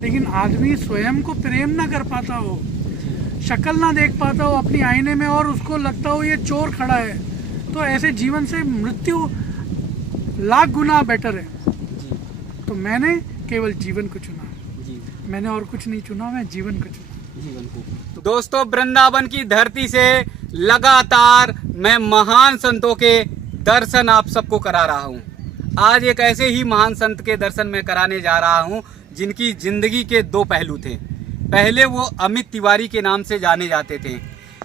लेकिन आदमी स्वयं को प्रेम ना कर पाता हो, शक्ल ना देख पाता हो अपनी आईने में और उसको लगता हो ये चोर खड़ा है, तो ऐसे जीवन से मृत्यु लाख गुना बेटर है। तो मैंने केवल जीवन को चुना, मैंने और कुछ नहीं चुना, मैं जीवन को चुना, जीवन को। दोस्तों, वृंदावन की धरती से लगातार मैं महान संतों के दर्शन आप सबको करा रहा हूँ। आज एक ऐसे ही महान संत के दर्शन मैं कराने जा रहा हूँ जिनकी जिंदगी के दो पहलू थे। पहले वो अमित तिवारी के नाम से जाने जाते थे।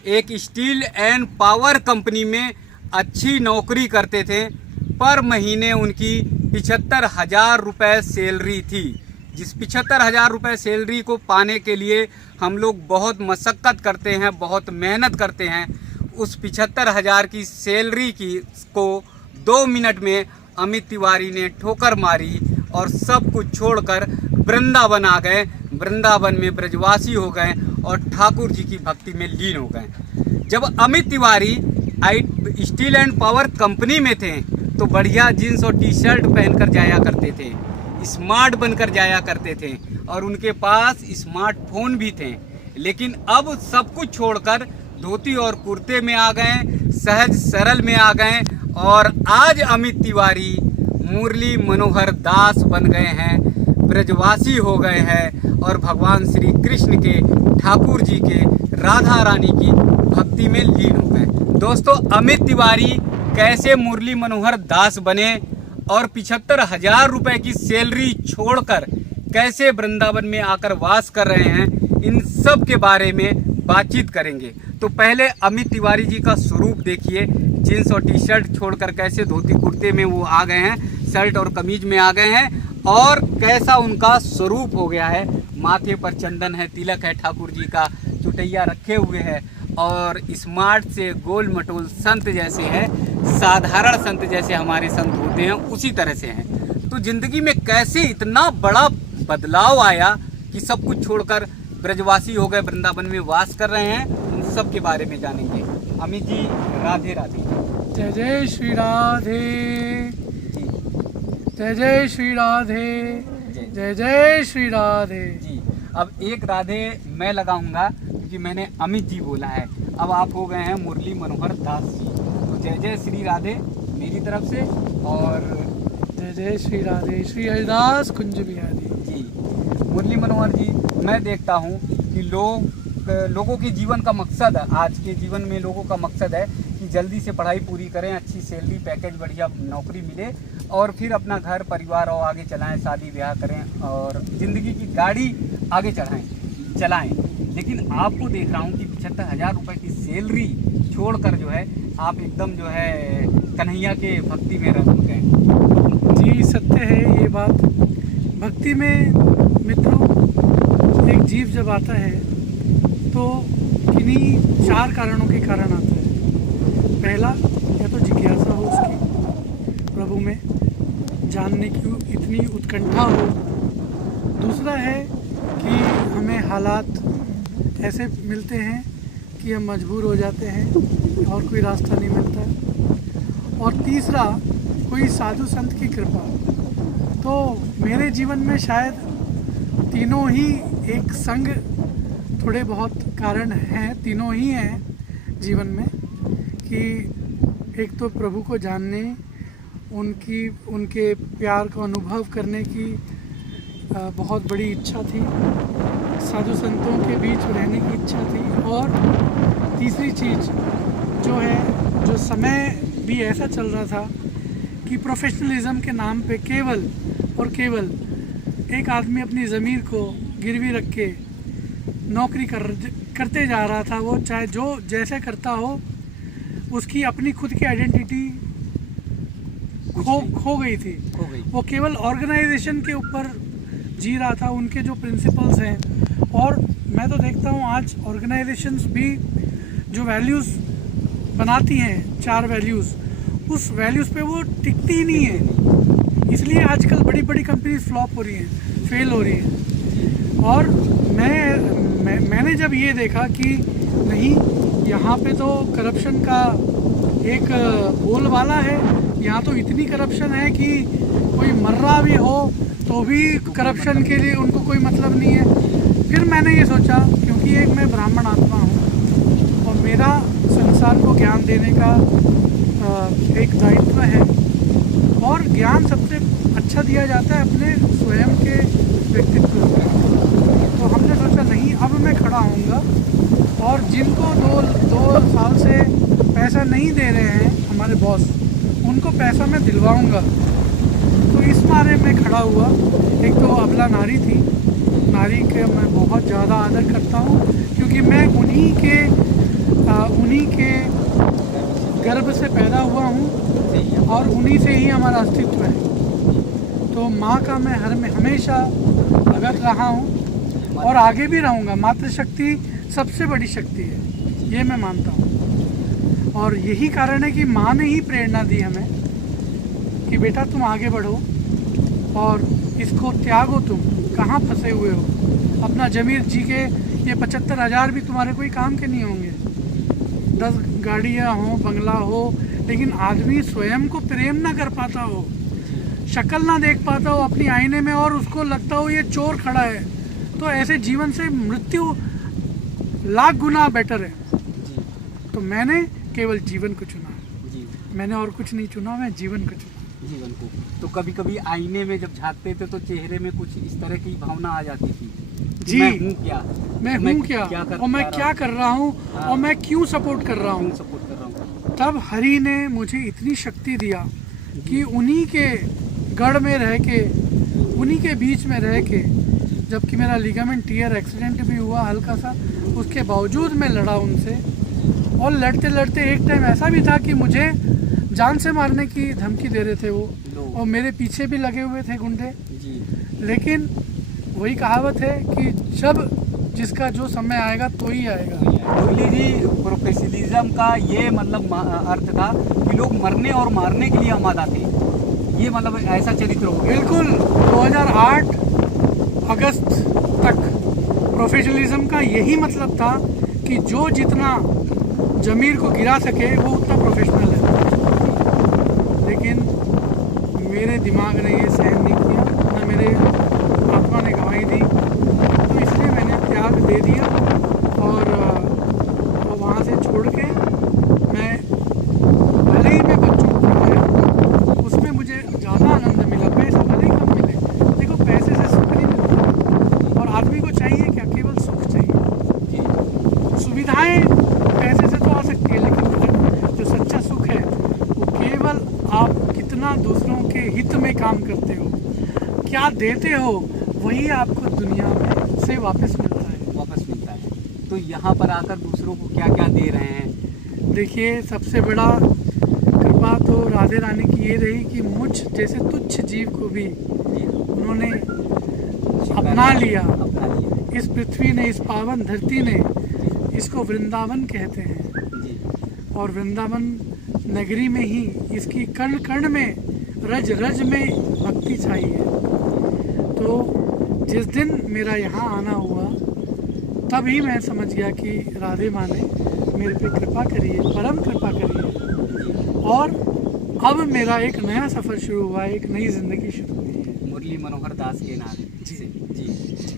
एक स्टील एंड पावर कंपनी में अच्छी नौकरी करते थे। पर महीने उनकी 75,000 रुपये सैलरी थी। जिस 75,000 रुपये सैलरी को पाने के लिए हम लोग बहुत मशक्क़त करते हैं, बहुत मेहनत करते हैं। उस 75,000 की सैलरी को 2 मिनट में अमित तिवारी ने ठोकर मारी और सब कुछ छोड़कर वृंदावन आ गए। वृंदावन में ब्रजवासी हो गए और ठाकुर जी की भक्ति में लीन हो गए। जब Amit Tiwari steel and power company में थे तो बढ़िया जीन्स और टी शर्ट पहनकर जाया करते थे, स्मार्ट बनकर जाया करते थे और उनके पास स्मार्टफोन भी थे। लेकिन अब सब कुछ छोड़कर धोती और कुर्ते में आ गए, सहज सरल में आ गए और आज अमित तिवारी मुरली मनोहर दास बन गए हैं, ब्रजवासी हो गए हैं और भगवान श्री कृष्ण के, ठाकुर जी के, राधा रानी की भक्ति में लीन हो गए। दोस्तों, अमित तिवारी कैसे मुरली मनोहर दास बने और 75,000 रुपये की सैलरी छोड़कर कैसे वृंदावन में आकर वास कर रहे हैं, इन सब के बारे में बातचीत करेंगे। तो पहले अमित तिवारी जी का स्वरूप देखिए। जीन्स और टी शर्ट छोड़कर कैसे धोती कुर्ते में वो आ गए हैं, शर्ट और कमीज में आ गए हैं और कैसा उनका स्वरूप हो गया है। माथे पर चंदन है, तिलक है, ठाकुर जी का चुटैया रखे हुए हैं और स्मार्ट से गोल मटोल संत जैसे हैं, साधारण संत जैसे हमारे संत होते हैं उसी तरह से हैं। तो जिंदगी में कैसे इतना बड़ा बदलाव आया कि सब कुछ छोड़कर ब्रजवासी हो गए, वृंदावन में वास कर रहे हैं, उन सब के बारे में जानेंगे। अमित जी, राधे राधे। जय जय श्री राधे, जय जय श्री राधे, जय जय श्री राधे जी। अब एक राधे मैं लगाऊंगा क्योंकि मैंने अमित जी बोला है। अब आप हो गए हैं मुरली मनोहर दास जी, तो जय जय श्री राधे मेरी तरफ से और जय जय श्री राधे श्री हरिदास कुंज बिहारी जी। मुरली मनोहर जी, मैं देखता हूँ कि लोगों के जीवन का मकसद, आज के जीवन में लोगों का मकसद है कि जल्दी से पढ़ाई पूरी करें, अच्छी सैलरी, पैकेज, बढ़िया नौकरी मिले और फिर अपना घर परिवार और आगे चलाएं, शादी ब्याह करें और ज़िंदगी की गाड़ी आगे चलाएं। लेकिन आपको देख रहा हूँ कि 75,000 रुपये की सैलरी छोड़कर जो है आप एकदम जो है कन्हैया के भक्ति में रंग गए। जी, सत्य है ये बात। भक्ति में मित्रों एक जीव जब आता है तो किन्हीं 4 कारणों के कारण आता है। पहला, या तो जिज्ञासा हो उसकी, प्रभु में जानने की इतनी उत्कंठा हो। दूसरा है कि हमें हालात ऐसे मिलते हैं कि हम मजबूर हो जाते हैं और कोई रास्ता नहीं मिलता। और तीसरा, कोई साधु संत की कृपा। तो मेरे जीवन में शायद तीनों ही एक संग थोड़े बहुत कारण हैं, तीनों ही हैं जीवन में। कि एक तो प्रभु को जानने, उनके प्यार को अनुभव करने की बहुत बड़ी इच्छा थी, साधु संतों के बीच रहने की इच्छा थी। और तीसरी चीज़ जो है, जो समय भी ऐसा चल रहा था कि प्रोफेशनलिज्म के नाम पे केवल और केवल एक आदमी अपनी ज़मीर को गिरवी रख के नौकरी करते जा रहा था। वो चाहे जो जैसे करता हो, उसकी अपनी खुद की आइडेंटिटी खो गई थी। वो केवल ऑर्गेनाइजेशन के ऊपर जी रहा था, उनके जो प्रिंसिपल्स हैं। और मैं तो देखता हूँ आज ऑर्गेनाइजेशंस भी जो वैल्यूज़ बनाती हैं, 4 वैल्यूज़, उस वैल्यूज़ पे वो टिकती ही नहीं है। इसलिए आजकल बड़ी बड़ी कंपनीज फ्लॉप हो रही हैं, फेल हो रही हैं। और मैंने जब ये देखा कि नहीं, यहाँ पे तो करप्शन का एक बोलबाला है, यहाँ तो इतनी करप्शन है कि कोई मर रहा भी हो तो भी करप्शन के लिए उनको कोई मतलब नहीं है। फिर मैंने ये सोचा, क्योंकि एक मैं ब्राह्मण आत्मा हूँ और मेरा संसार को ज्ञान देने का एक दायित्व है, और ज्ञान सबसे अच्छा दिया जाता है अपने स्वयं के व्यक्तित्व से। तो हमने सोचा नहीं, अब मैं खड़ा होऊंगा, और जिनको दो साल से पैसा नहीं दे रहे हैं हमारे बॉस, उनको पैसा मैं दिलवाऊंगा। तो इस मारे में खड़ा हुआ। एक तो अबला नारी थी, नारी के मैं बहुत ज़्यादा आदर करता हूँ, क्योंकि मैं उन्हीं के गर्भ से पैदा हुआ हूँ और उन्हीं से ही हमारा अस्तित्व है। तो माँ का मैं हमेशा भगत रहा हूँ और आगे भी रहूँगा। मातृशक्ति सबसे बड़ी शक्ति है, ये मैं मानता हूँ। और यही कारण है कि माँ ने ही प्रेरणा दी हमें कि बेटा तुम आगे बढ़ो और इसको त्यागो, तुम कहाँ फंसे हुए हो। अपना जमीर जी के ये 75,000 भी तुम्हारे कोई काम के नहीं होंगे। 10 गाड़ियाँ हो, बंगला हो, लेकिन आदमी स्वयं को प्रेम ना कर पाता हो, शक्ल ना देख पाता हो अपनी आईने में, और उसको लगता हो ये चोर खड़ा है, तो ऐसे जीवन से मृत्यु लाख गुना बेटर है। तो मैंने केवल जीवन को चुना, मैंने और कुछ नहीं चुना, मैं जीवन को चुना, जीवन को। तो कभी कभी आईने में जब झांकते थे तो चेहरे में कुछ इस तरह की भावना आ जाती थी, जी मैं हूँ क्या, मैं हूँ क्या, और मैं क्या कर रहा हूँ, और मैं क्यों सपोर्ट कर रहा हूँ। तब हरि ने मुझे इतनी शक्ति दिया कि उन्हीं के गढ़ में रह के, उन्हीं के बीच में रह के, जबकि मेरा लिगामेंट टियर एक्सीडेंट भी हुआ हल्का सा, उसके बावजूद मैं लड़ा उनसे। और लड़ते लड़ते एक टाइम ऐसा भी था कि मुझे जान से मारने की धमकी दे रहे थे वो, और मेरे पीछे भी लगे हुए थे गुंडे। लेकिन वही कहावत है कि जब जिसका जो समय आएगा तो ही आएगा। मुरली जी, प्रोफेशनलिज्म का ये मतलब अर्थ था कि लोग मरने और मारने के लिए आमादा थे, ये मतलब ऐसा चरित्र हो। बिल्कुल, 2008 अगस्त तक प्रोफेशनलिज्म का यही मतलब था कि जो जितना जमीर को गिरा सके वो उतना प्रोफेशनल है। लेकिन मेरे दिमाग ने ये सहन नहीं किया, ना मेरे आत्मा ने गवाही दी, तो इसलिए मैंने त्याग दे दिया। और वहाँ से छोड़ के मैं भले ही मैं बच्चों को पढ़ाया, उसमें मुझे ज़्यादा आनंद मिला। पैसा भले ही कम मिले, देखो पैसे से सुख नहीं मिलता, और आदमी को चाहिए क्या, केवल सुख चाहिए। सुविधाएं पैसे से तो आ सकती है, लेकिन जो सच्चा सुख है वो केवल आप कितना दूसरों के हित में काम करते हो, क्या देते हो, वही आपको दुनिया में से वापस मिलता है। तो यहाँ पर आकर दूसरों को क्या क्या दे रहे हैं? देखिए, सबसे बड़ा कृपा तो राधे रानी की ये रही कि मुझ जैसे तुच्छ जीव को भी उन्होंने अपना लिया। इस पृथ्वी ने, इस पावन धरती ने इसको वृंदावन कहते हैं, और वृंदावन नगरी में ही इसकी कण कण में, रज रज में भक्ति छाई है। तो जिस दिन मेरा यहाँ आना हुआ, तभी मैं समझ गया कि राधे माँ ने मेरे पे कृपा करी है, परम कृपा करी है, और अब मेरा एक नया सफ़र शुरू हुआ है, एक नई ज़िंदगी शुरू हुई है मुरली मनोहर दास के नाम से। जी,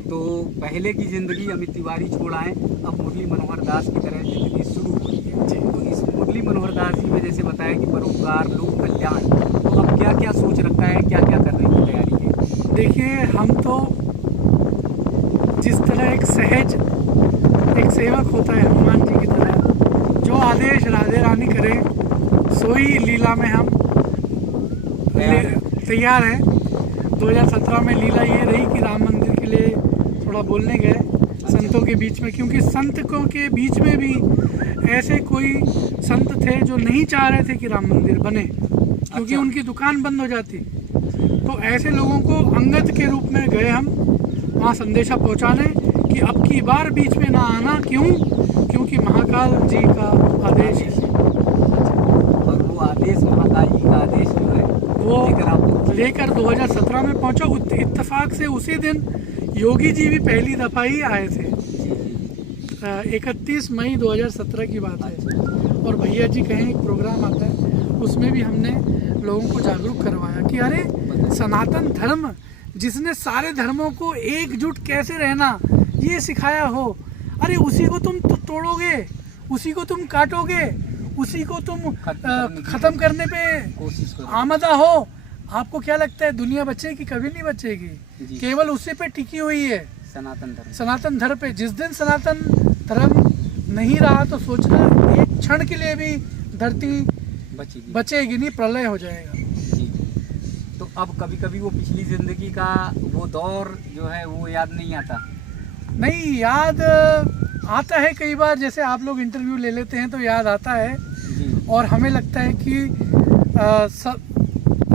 तो पहले की ज़िंदगी अमित तिवारी छोड़ाएं, अब मुरली मनोहर दास की तरह ज़िंदगी शुरू हुई है। जी, तो इस मुरली मनोहर दास जी में जैसे बताया कि परोपकार, लोक कल्याण, तो अब क्या क्या सोच रखा है, क्या क्या करने की तैयारी है? देखिए, हम तो जिस तरह एक सहज एक सेवक होता है हनुमान जी की तरह, जो आदेश राधे रानी करे सोई लीला में हम तैयार हैं। 2017 में लीला ये रही कि राम मंदिर के लिए थोड़ा बोलने गए संतों के बीच में, क्योंकि संतों के बीच में भी ऐसे कोई संत थे जो नहीं चाह रहे थे कि राम मंदिर बने, क्योंकि उनकी दुकान बंद हो जाती। तो ऐसे लोगों को अंगद के रूप में गए हम वहाँ संदेशा पहुँचाने कि अब की बार बीच में ना आना। क्यों? क्योंकि महाकाल जी का आदेश है, और वो आदेश, महाकाल जी का आदेश जो है वो लेकर 2017 में पहुंचा। इत्तेफाक से उसी दिन योगी जी भी पहली दफ़ा ही आए थे। 31 मई 2017 की बात है, और भैया जी कहीं एक प्रोग्राम आता है, उसमें भी हमने लोगों को जागरूक करवाया कि अरे सनातन धर्म जिसने सारे धर्मों को एकजुट कैसे रहना ये सिखाया हो, अरे उसी को तुम तोड़ोगे, उसी को तुम काटोगे, उसी को तुम खत्म करने पे कोशिश करो। आमदा हो, आपको क्या लगता है दुनिया बचेगी? कभी नहीं बचेगी। केवल उसी पे टिकी हुई है, सनातन धर्म पे। जिस दिन सनातन धर्म नहीं रहा तो सोचना एक क्षण के लिए भी धरती बचेगी नहीं, प्रलय हो जाएगा। जी। तो अब कभी कभी वो पिछली जिंदगी का वो दौर जो है वो याद नहीं आता? नहीं, याद आता है कई बार, जैसे आप लोग इंटरव्यू ले लेते हैं तो याद आता है जी। और हमें लगता है कि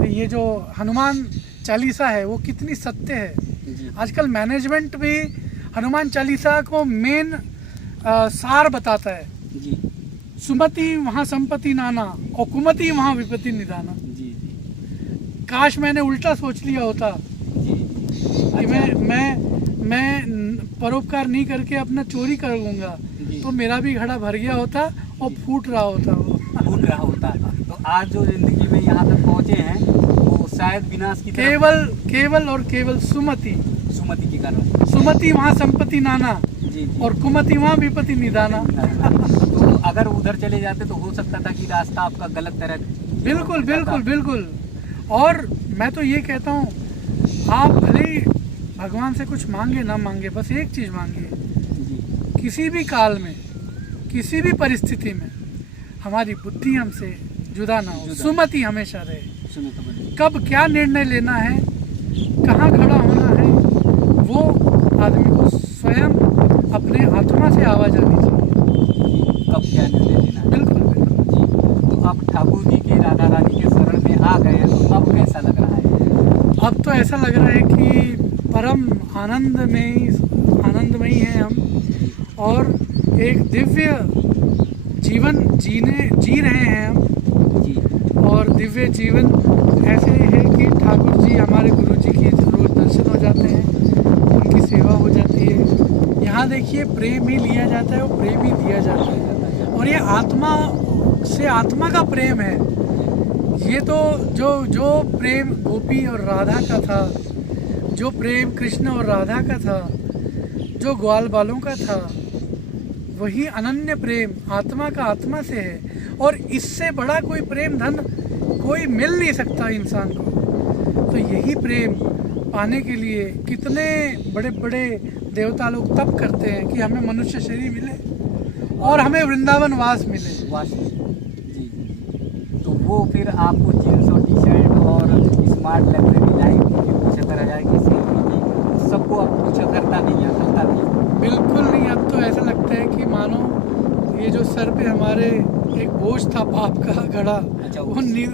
ये जो हनुमान चालीसा है वो कितनी सत्य है। जी। आजकल मैनेजमेंट भी हनुमान चालीसा को मेन सार बताता है। जी। सुमति वहाँ संपत्ति नाना और कुमति वहाँ विपत्ति निदाना। जी। काश मैंने उल्टा सोच लिया होता जी। कि मैं परोपकार नहीं करके अपना चोरी कर लूँगा तो मेरा भी घड़ा भर गया होता और फूट रहा होता। तो आज जो जिंदगी में यहाँ तक पहुँचे हैं वो शायद विनाश की केवल सुमति के कारण। सुमति वहाँ संपत्ति नाना जी। और कुमति वहाँ विपत्ति निदाना। तो अगर उधर चले जाते तो हो सकता था कि रास्ता आपका गलत तरह। बिल्कुल। और मैं तो ये कहता हूँ, आप भले ही भगवान से कुछ मांगे ना मांगे, बस एक चीज़ मांगिए, किसी भी काल में, किसी भी परिस्थिति में हमारी बुद्धि हमसे जुदा ना हो, सुमति हमेशा रहे। कब क्या निर्णय लेना है, कहाँ खड़ा होना है, वो आदमी को स्वयं अपने आत्मा से आवाज आनी चाहिए। कब क्या निर्णय लेना है। बिल्कुल जी। तो अब ठाकुर जी के, राधा रानी के शरण में आ गए हैं तो अब कैसा लग रहा है? अब तो ऐसा लग रहा है कि परम आनंद में ही हैं हम, और एक दिव्य जीवन जी रहे हैं हम। जी। और दिव्य जीवन ऐसे है कि ठाकुर जी, हमारे गुरु जी की रोज दर्शन हो जाते हैं, उनकी सेवा हो जाती है। यहाँ देखिए, प्रेम ही लिया जाता है और प्रेम ही दिया जाता है, और ये आत्मा से आत्मा का प्रेम है। ये तो जो प्रेम गोपी और राधा का था, जो प्रेम कृष्ण और राधा का था, जो ग्वाल बालों का था, वही अनन्य प्रेम आत्मा का आत्मा से है। और इससे बड़ा कोई प्रेम धन कोई मिल नहीं सकता इंसान को। तो यही प्रेम पाने के लिए कितने बड़े बड़े देवता लोग तप करते हैं कि हमें मनुष्य शरीर मिले और हमें वृंदावन वास मिले। जी। तो वो फिर आपको जीन्स और टी शर्ट और स्मार्ट लग्जरी लाइफ कुछ तरह जाए कि सबको अब कुछ करता नहीं है। बिल्कुल नहीं। अब तो ऐसा लगता है कि मानो ये जो सर पे हमारे एक बोझ था पाप का घड़ा, अच्छा, वो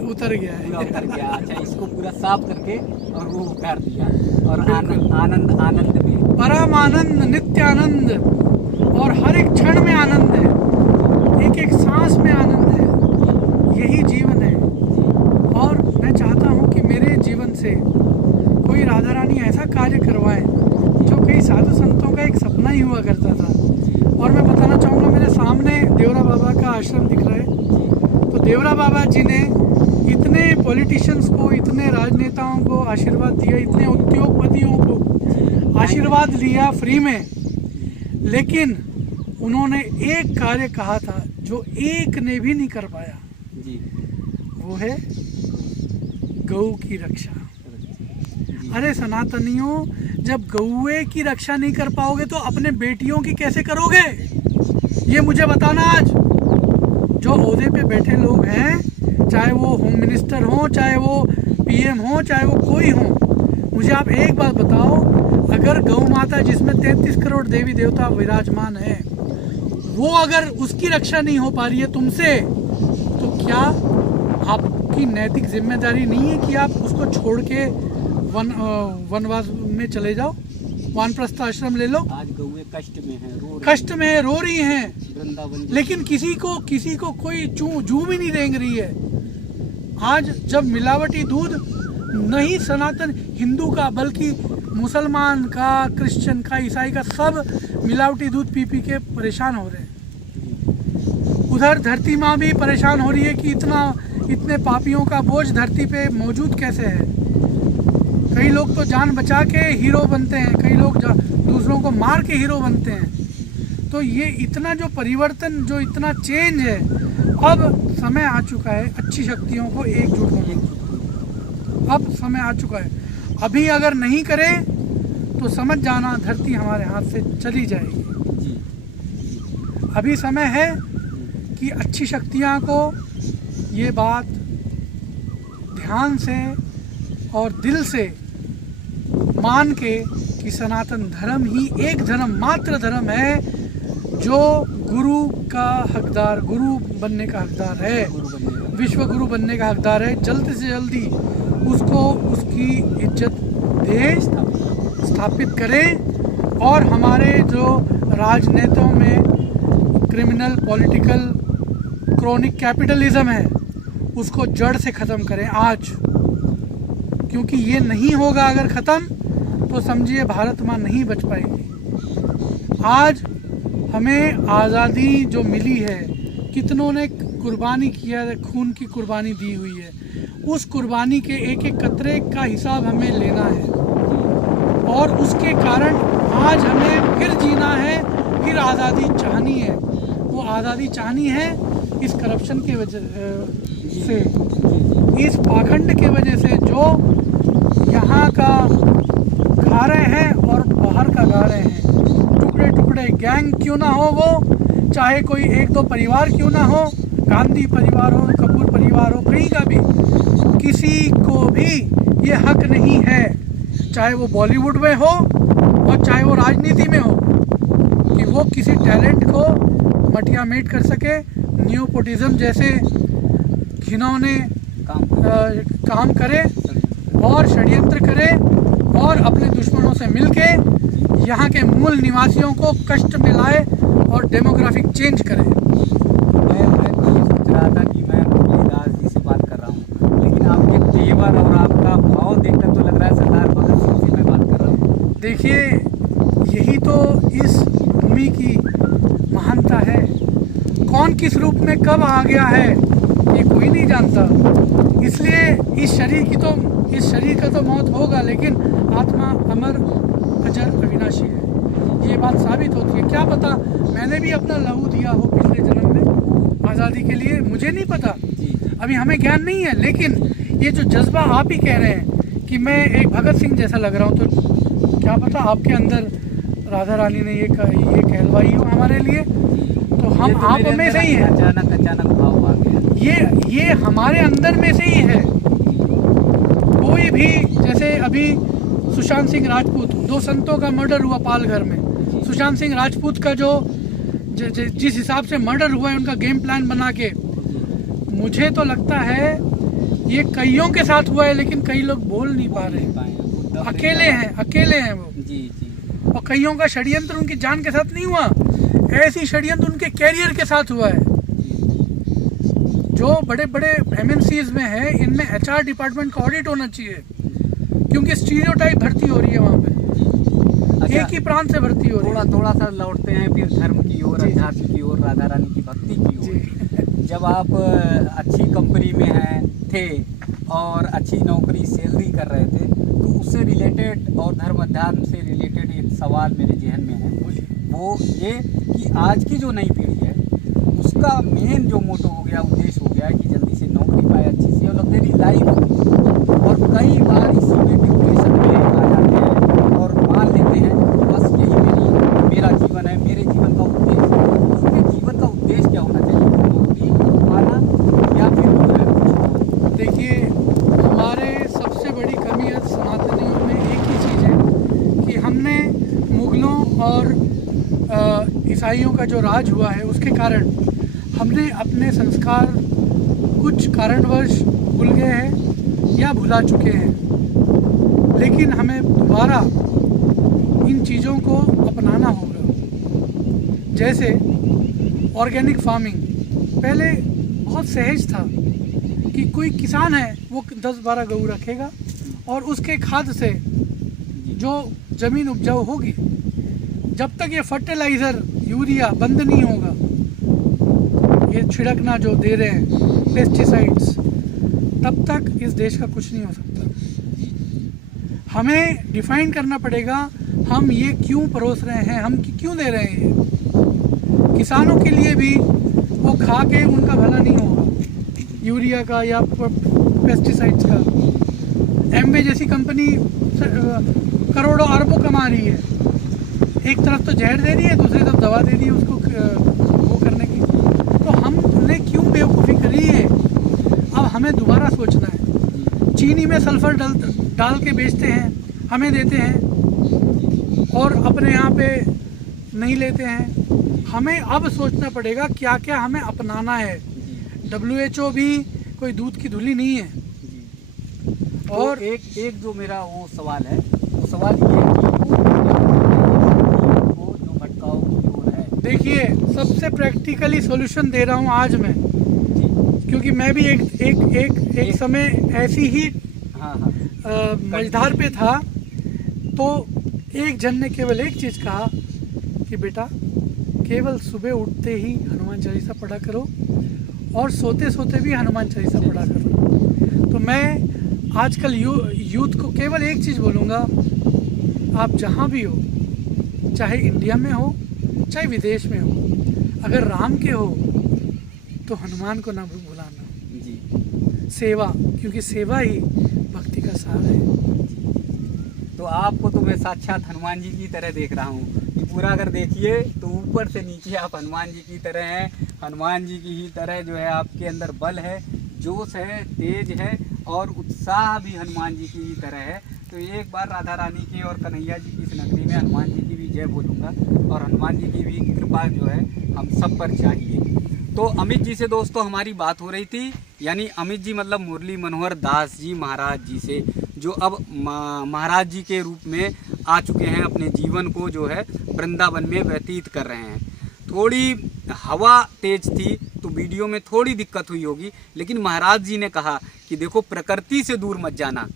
उतर गया है। उतर गया। अच्छा, इसको पूरा साफ करके और वो उतार दिया। और आनंद में परम आनंद, नित्य आनंद, और हर एक क्षण में आनंद है, एक एक सांस में आनंद है। यही जीवन है। और मैं चाहता हूँ कि मेरे जीवन से कोई राधा रानी ऐसा कार्य करवाएं जो कई साधु संतों का एक सपना ही हुआ करता था। और मैं बताना चाहूँगा, मेरे सामने देवरा बाबा का आश्रम दिख रहा है। तो देवरा बाबा जी ने इतने पॉलिटिशियंस को, इतने राजनेताओं को आशीर्वाद दिया, इतने उद्योगपतियों को आशीर्वाद लिया फ्री में, लेकिन उन्होंने एक कार्य कहा था जो एक ने भी नहीं कर पाया जी। वो है गौ की रक्षा। अरे सनातनियों, जब गौए की रक्षा नहीं कर पाओगे तो अपने बेटियों की कैसे करोगे? ये मुझे बताना। आज जो ओहदे पे बैठे लोग हैं, चाहे वो होम मिनिस्टर हो, चाहे वो पीएम हो, चाहे वो कोई हो, मुझे आप एक बात बताओ, अगर गौ माता जिसमें 33 करोड़ देवी देवता विराजमान है, वो अगर उसकी रक्षा नहीं हो पा रही है तुमसे, तो क्या आपकी नैतिक जिम्मेदारी नहीं है कि आप उसको छोड़ के वनवास में चले जाओ, वानप्रस्थ आश्रम ले लो? आज गौएं कष्ट में है, रो रही हैं, वृंदावन, लेकिन किसी को कोई जू भी नहीं देंग रही है। आज जब मिलावटी दूध नहीं सनातन हिंदू का, बल्कि मुसलमान का, क्रिश्चियन का, ईसाई का, सब मिलावटी दूध पी के परेशान हो रहे हैं। उधर धरती माँ भी परेशान हो रही है कि इतने पापियों का बोझ धरती पे मौजूद कैसे है। कई लोग तो जान बचा के हीरो बनते हैं, कई लोग दूसरों को मार के हीरो बनते हैं। तो ये इतना जो परिवर्तन, जो इतना चेंज है, अब समय आ चुका है अच्छी शक्तियों को एकजुट होने की। अब समय आ चुका है। अभी अगर नहीं करें तो समझ जाना धरती हमारे हाथ से चली जाएगी। अभी समय है कि अच्छी शक्तियां को ये बात ध्यान से और दिल से मान के कि सनातन धर्म ही एक धर्म, मात्र धर्म है जो गुरु का हकदार, गुरु बनने का हकदार है, विश्व गुरु बनने का हकदार है। जल्दी से जल्दी उसको उसकी इज्जत दे, स्थापित करें और हमारे जो राजनेताओं में क्रिमिनल, पॉलिटिकल, क्रोनिक कैपिटलिज्म है उसको जड़ से ख़त्म करें आज। क्योंकि ये नहीं होगा अगर ख़त्म तो समझिए भारत माँ नहीं बच पाएगी। आज हमें आज़ादी जो मिली है, कितनों ने कुर्बानी किया है, खून की कुर्बानी दी हुई है, उस कुर्बानी के एक एक कतरे का हिसाब हमें लेना है। और उसके कारण आज हमें फिर जीना है, फिर आज़ादी चाहनी है। वो आज़ादी चाहनी है इस करप्शन के वजह से, इस पाखंड के वजह से जो यहाँ का खा रहे हैं और बाहर का गा रहे हैं। टुकड़े टुकड़े गैंग क्यों ना हो, वो चाहे कोई एक दो परिवार क्यों ना हो, गांधी परिवार हो, कपूर परिवार हो, कहीं का भी, किसी को भी ये हक नहीं है, चाहे वो बॉलीवुड में हो और चाहे वो राजनीति में हो, कि वो किसी टैलेंट को मटिया मेट कर सके, नियोपोटिज्म जैसे घिनौने काम करे और षड्यंत्र करे और अपने दुश्मनों से मिलके यहाँ के मूल निवासियों को कष्ट में लाए और डेमोग्राफिक चेंज करे। मैं तो ये सोच रहा था कि मैं मुरलीदास जी से बात कर रहा हूँ, लेकिन आपके तेवर और आपका भाव देखकर तो लग रहा है सरदार भगत सिंह से मैं बात कर रहा हूँ। देखिए, यही तो इस भूमि की महानता है। कौन किस रूप में कब आ गया है ये कोई नहीं जानता। इसलिए इस शरीर का तो मौत होगा, लेकिन आत्मा अमर अजर अविनाशी है। ये बात साबित होती है। क्या पता मैंने भी अपना लहू दिया हो पिछले जन्म में आज़ादी के लिए, मुझे नहीं पता, अभी हमें ज्ञान नहीं है। लेकिन ये जो जज्बा आप ही कह रहे हैं कि मैं एक भगत सिंह जैसा लग रहा हूँ, तो क्या पता आपके अंदर राधा रानी ने ये कहलवाई हो हमारे लिए। तो हम आप में से ही हैं। अचानक भाव आ गया। ये हमारे अंदर में से ही है। कोई भी, जैसे अभी सुशांत सिंह राजपूत, 2 संतों का मर्डर हुआ पालघर में। सुशांत सिंह राजपूत का जिस हिसाब से मर्डर हुआ है, उनका गेम प्लान बना के, मुझे तो लगता है ये कईयों के साथ हुआ है, लेकिन कई लोग बोल नहीं पा रहे, अकेले हैं वो। जी। और कईयों का षड्यंत्र उनकी जान के साथ नहीं हुआ, ऐसी षड्यंत्र उनके कैरियर के साथ हुआ है। जो बड़े बड़े MNCs में है, इनमें HR डिपार्टमेंट का ऑडिट होना चाहिए, क्योंकि स्टीरियोटाइप भर्ती हो रही है वहाँ पे। अच्छा, एक ही प्रांत से भर्ती हो रही है। थोड़ा सा लौटते हैं फिर धर्म की ओर, अध्यात्म की ओर, राधा रानी की भक्ति की ओर। जब आप अच्छी कंपनी में थे और अच्छी नौकरी, सैलरी कर रहे थे, तो उससे रिलेटेड और धर्म अध्यात्म से रिलेटेड एक सवाल मेरे जहन में है, वो ये कि आज की जो नई पीढ़ी है उसका मेन जो मोटो हो गया, उद्देश्य हो गया है कि जल्दी से नौकरी पाए, अच्छी सी और लग्जरी लाइफ। और कई बार इसी में डिप्रेशन में आ जाते हैं और मान लेते हैं कि बस यही मेरा जीवन है, मेरे जीवन का उद्देश्य। उनके जीवन का उद्देश्य क्या होना चाहिए, नौकरी पाना या फिर कुछ? देखिए, हमारे सबसे बड़ी कमी है सनातनियों में एक ही चीज़ है कि हमने मुगलों और ईसाइयों का जो राज हुआ है उसके कारण हमने अपने संस्कार कुछ कारणवश भूल गए हैं या भुला चुके हैं। लेकिन हमें दोबारा इन चीज़ों को अपनाना होगा। जैसे ऑर्गेनिक फार्मिंग, पहले बहुत सहज था कि कोई किसान है वो 10-12 गऊ रखेगा और उसके खाद से जो ज़मीन उपजाऊ होगी, जब तक ये फर्टिलाइज़र यूरिया बंद नहीं होगा, ये छिड़कना जो दे रहे हैं पेस्टिसाइड्स, तब तक इस देश का कुछ नहीं हो सकता। हमें डिफाइन करना पड़ेगा हम ये क्यों परोस रहे हैं, हम क्यों दे रहे हैं। किसानों के लिए भी वो खा के उनका भला नहीं होगा यूरिया का या पेस्टिसाइड्स का। एमवे जैसी कंपनी करोड़ों अरबों कमा रही है, एक तरफ तो जहर दे रही है, दूसरी तरफ दवा दे रही है उसको वो करने की। तो हमने क्यों बेवकूफ़ी करी है, अब हमें दोबारा सोचना है। चीनी में सल्फ़र डाल के बेचते हैं, हमें देते हैं और अपने यहाँ पे नहीं लेते हैं। हमें अब सोचना पड़ेगा क्या क्या हमें अपनाना है। WHO भी कोई दूध की धुली नहीं है। और और एक जो मेरा वो सवाल है, वो सवाल ये है कि जो भटकाव की ओर है। देखिए, सबसे प्रैक्टिकली सॉल्यूशन दे रहा हूँ आज मैं, क्योंकि मैं भी एक समय ऐसी ही हाँ हाँ मझधार पे था। तो एक जन ने केवल एक चीज़ कहा कि बेटा केवल सुबह उठते ही हनुमान चालीसा पढ़ा करो और सोते सोते भी हनुमान चालीसा पढ़ा करो। तो मैं आजकल यूथ को केवल एक चीज़ बोलूँगा, आप जहाँ भी हो, चाहे इंडिया में हो चाहे विदेश में हो, अगर राम के हो तो हनुमान को ना भुलाना जी। सेवा, क्योंकि सेवा ही भक्ति का सार है। तो आपको तो मैं साक्षात हनुमान जी की तरह देख रहा हूँ कि पूरा अगर देखिए तो ऊपर से नीचे आप हनुमान जी की तरह हैं। हनुमान जी की ही तरह जो है आपके अंदर बल है, जोश है, तेज है और उत्साह भी हनुमान जी की ही तरह है। तो एक बार राधा रानी की और कन्हैया जी की इस नगरी में हनुमान जी की भी जय बोलूँगा और हनुमान जी की भी कृपा जो है हम सब पर चाहिए। तो अमित जी से दोस्तों हमारी बात हो रही थी, यानी अमित जी मतलब मुरली मनोहर दास जी महाराज जी से, जो अब महाराज जी के रूप में आ चुके हैं, अपने जीवन को जो है वृंदावन में व्यतीत कर रहे हैं। थोड़ी हवा तेज थी तो वीडियो में थोड़ी दिक्कत हुई होगी, लेकिन महाराज जी ने कहा कि देखो प्रकृति से दूर मत जाना।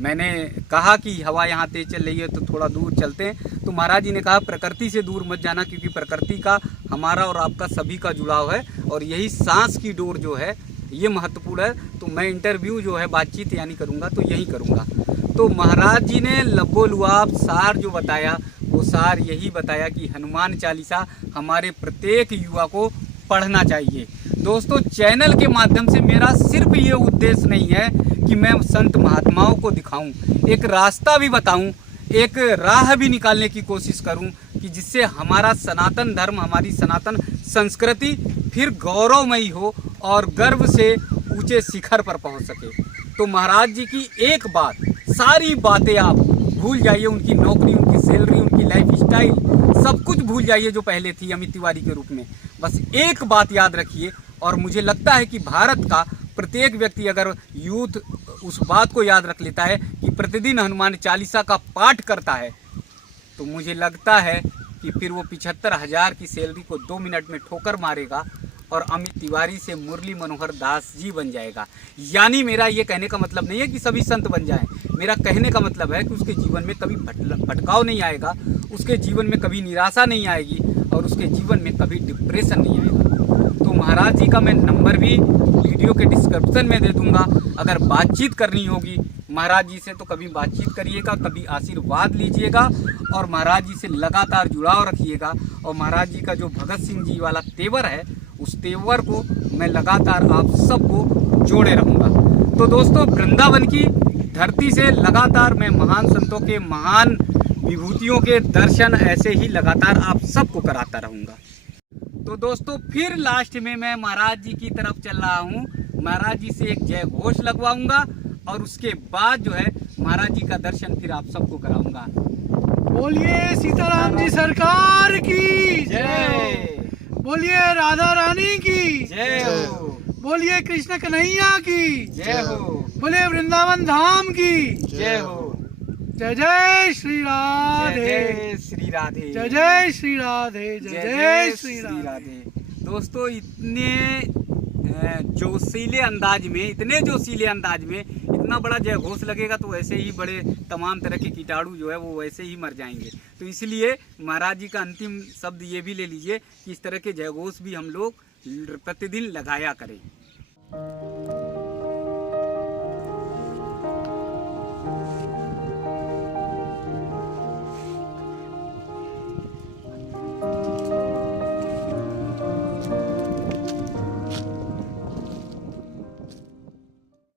मैंने कहा कि हवा यहाँ तेज चल रही है तो थोड़ा दूर चलते हैं, तो महाराज जी ने कहा प्रकृति से दूर मत जाना, क्योंकि प्रकृति का हमारा और आपका सभी का जुड़ाव है और यही सांस की डोर जो है ये महत्वपूर्ण है। तो मैं इंटरव्यू जो है बातचीत यानी करूँगा तो यही करूँगा। तो महाराज जी ने लब्बो लुआब सार जो बताया वो सार यही बताया कि हनुमान चालीसा हमारे प्रत्येक युवा को पढ़ना चाहिए। दोस्तों चैनल के माध्यम से मेरा सिर्फ ये उद्देश्य नहीं है कि मैं संत महात्माओं को दिखाऊं, एक रास्ता भी बताऊं, एक राह भी निकालने की कोशिश करूं कि जिससे हमारा सनातन धर्म, हमारी सनातन संस्कृति फिर गौरवमयी हो और गर्व से ऊंचे शिखर पर पहुंच सके। तो महाराज जी की एक बात, सारी बातें आप भूल जाइए, उनकी नौकरी, उनकी सैलरी, उनकी लाइफ स्टाइल, सब कुछ भूल जाइए जो पहले थी अमित तिवारी के रूप में। बस एक बात याद रखिए, और मुझे लगता है कि भारत का प्रत्येक व्यक्ति अगर यूथ उस बात को याद रख लेता है कि प्रतिदिन हनुमान चालीसा का पाठ करता है, तो मुझे लगता है कि फिर वो 75,000 की सैलरी को 2 मिनट में ठोकर मारेगा और अमित तिवारी से मुरली मनोहर दास जी बन जाएगा। यानी मेरा ये कहने का मतलब नहीं है कि सभी संत बन जाएं, मेरा कहने का मतलब है कि उसके जीवन में कभी भटकाव नहीं आएगा, उसके जीवन में कभी निराशा नहीं आएगी और उसके जीवन में कभी डिप्रेशन नहीं आएगा। तो महाराज जी का मैं नंबर भी वीडियो के डिस्क्रिप्शन में दे दूंगा। अगर बातचीत करनी होगी महाराज जी से तो कभी बातचीत करिएगा, कभी आशीर्वाद लीजिएगा और महाराज जी से लगातार जुड़ाव रखिएगा। और महाराज जी का जो भगत सिंह जी वाला तेवर है, उस तेवर को मैं लगातार आप सबको जोड़े रहूँगा। तो दोस्तों वृंदावन की धरती से लगातार मैं महान संतों के, महान विभूतियों के दर्शन ऐसे ही लगातार आप सबको कराता रहूँगा। तो दोस्तों फिर लास्ट में मैं महाराज जी की तरफ चल रहा हूँ, महाराज जी से एक जय घोष लगवाऊंगा और उसके बाद जो है महाराज जी का दर्शन फिर आप सबको कराऊंगा। बोलिए सीताराम जी सरकार की जय, बोलिए राधा रानी की जय हो, बोलिए कृष्ण कन्हैया की जय हो, बोलिए वृंदावन धाम की जय हो, जय जय श्री राधे, जय श्री राधे, जय जय श्री राधे, जय जय श्री राधे। दोस्तों इतने जोशीले अंदाज में, इतने जोशीले अंदाज में इतना बड़ा जय घोष लगेगा तो वैसे ही बड़े तमाम तरह के कीटाणु जो है वो वैसे ही मर जाएंगे। तो इसलिए महाराज जी का अंतिम शब्द ये भी ले लीजिए कि इस तरह के जय घोष भी हम लोग प्रतिदिन लगाया करें।